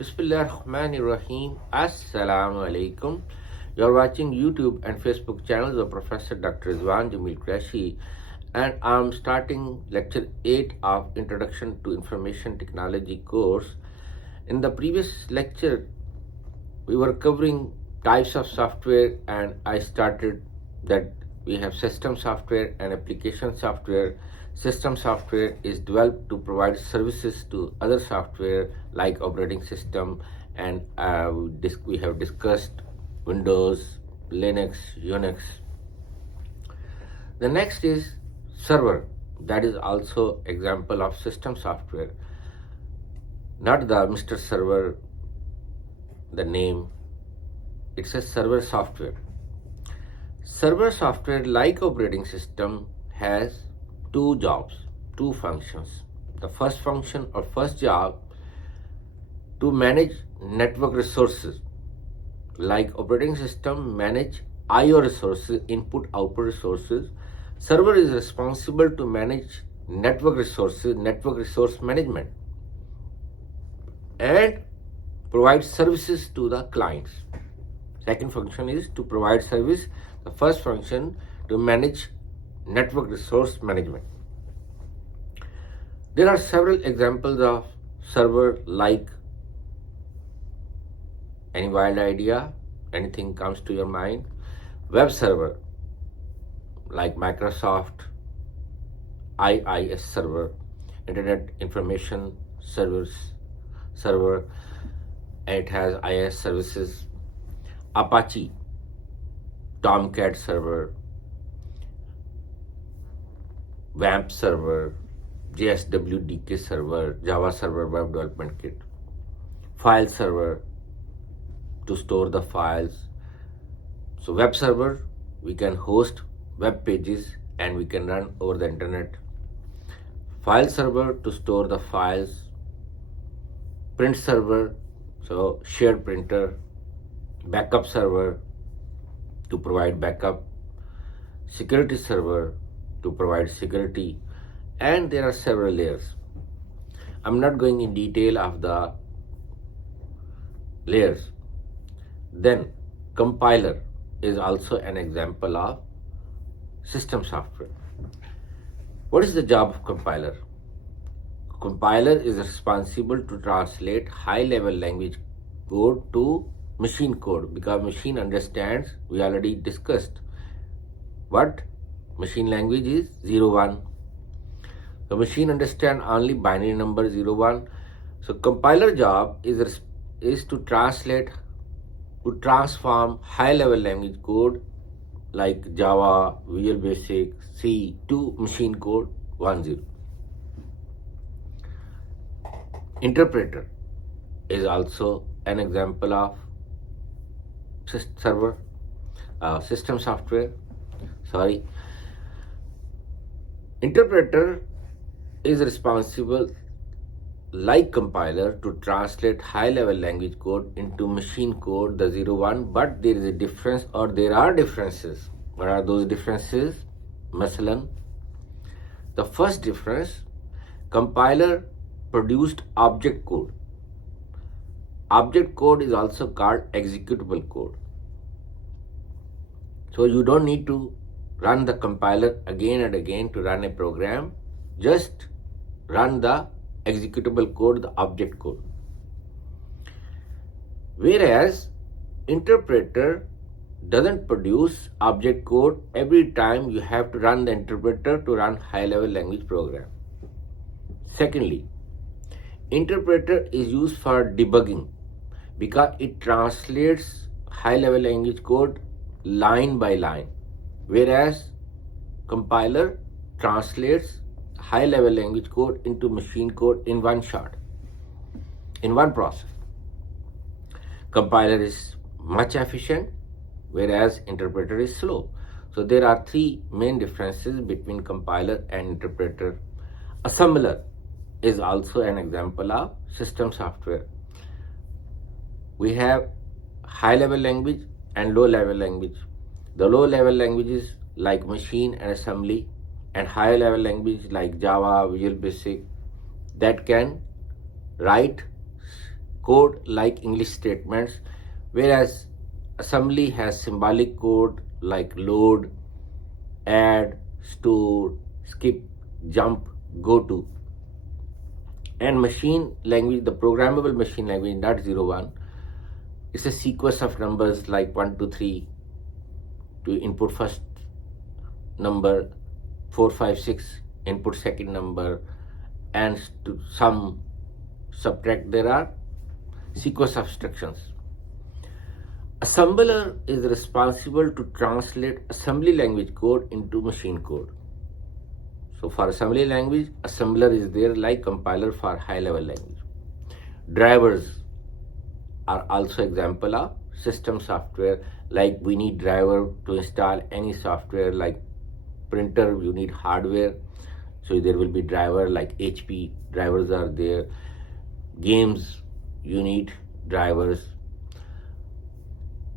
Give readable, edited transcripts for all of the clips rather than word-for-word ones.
Bismillahirrahmanirrahim. Assalamu alaikum. You're watching YouTube and Facebook channels of Professor Dr. Rizwan Jamil Qureshi, and I'm starting lecture 8 of Introduction to Information Technology course. In the previous lecture, we were covering types of software, and I started that we have system software and application software. System software is developed to provide services to other software like operating system, and we have discussed Windows, Linux, Unix. The next is server. That is also example of system software. Not the Mr. Server, the name. It's a server software. Server software, like operating system, has two jobs, two functions. The first function or first job to manage network resources, like operating system manage I/O resources, input output resources. Server is responsible to manage network resources, network resource management, and provide services to the clients. Second function is to provide service. The first function to manage network resource management. There are several examples of server, like any wild idea, anything comes to your mind. Web server, like Microsoft IIS server, Internet Information server, and it has IIS services. Apache Tomcat server, WAMP server, JSWDK server, Java server web development kit. File server to store the files. So web server, we can host web pages and we can run over the internet. File server to store the files. Print server, so shared printer. Backup server to provide backup. Security server to provide security. And there are several layers. I'm not going in detail of the layers. Then compiler is also an example of system software. What is the job of compiler? Compiler is responsible to translate high-level language code to machine code, because machine understands, we already discussed what machine language is, 0, 1. The machine understands only binary number 0, 1. So compiler job is to translate, to transform high level language code like Java, Visual Basic, C to machine code 1, 0. Interpreter is also an example of system software. Interpreter is responsible, like compiler, to translate high-level language code into machine code, the 0, 1. But there is a difference, or there are differences. What are those differences? Masalan, the first difference, compiler produced object code. Object code is also called executable code. So you don't need to run the compiler again and again to run a program. Just run the executable code, the object code. Whereas interpreter doesn't produce object code. Every time you have to run the interpreter to run high-level language program. Secondly, interpreter is used for debugging, because it translates high-level language code line by line, whereas compiler translates high-level language code into machine code in one shot, in one process. Compiler is much efficient, whereas interpreter is slow. So there are three main differences between compiler and interpreter. Assembler is also an example of system software. We have high-level language and low-level language. The low-level languages like machine and assembly, and high-level language like Java, Visual Basic, that can write code like English statements, whereas assembly has symbolic code like load, add, store, skip, jump, go to. And machine language, the programmable machine language, not 01, it's a sequence of numbers like 1, 2, 3 to input first number, 4, 5, 6 input second number, and to sum, subtract. There are sequence of instructions. Assembler is responsible to translate assembly language code into machine code. So for assembly language, assembler is there like compiler for high level language. Drivers are also example of system software, like we need driver to install any software like printer, you need hardware, so there will be driver like HP drivers are there. Games, you need drivers.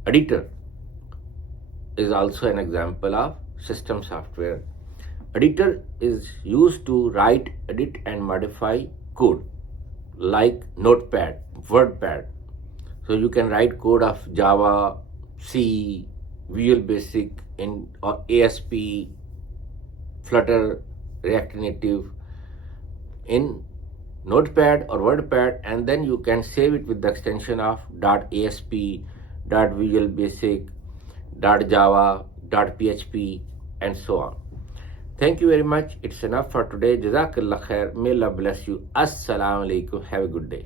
Editor is also an example of system software. Editor is used to write, edit and modify code like Notepad, WordPad. So you can write code of Java, C, Visual Basic, or ASP, Flutter, React Native in Notepad or WordPad, and then you can save it with the extension of .asp, .visual basic, .java, .php, and so on. Thank you very much. It's enough for today. Jazakallah khair. May Allah bless you. Assalamu alaikum. Have a good day.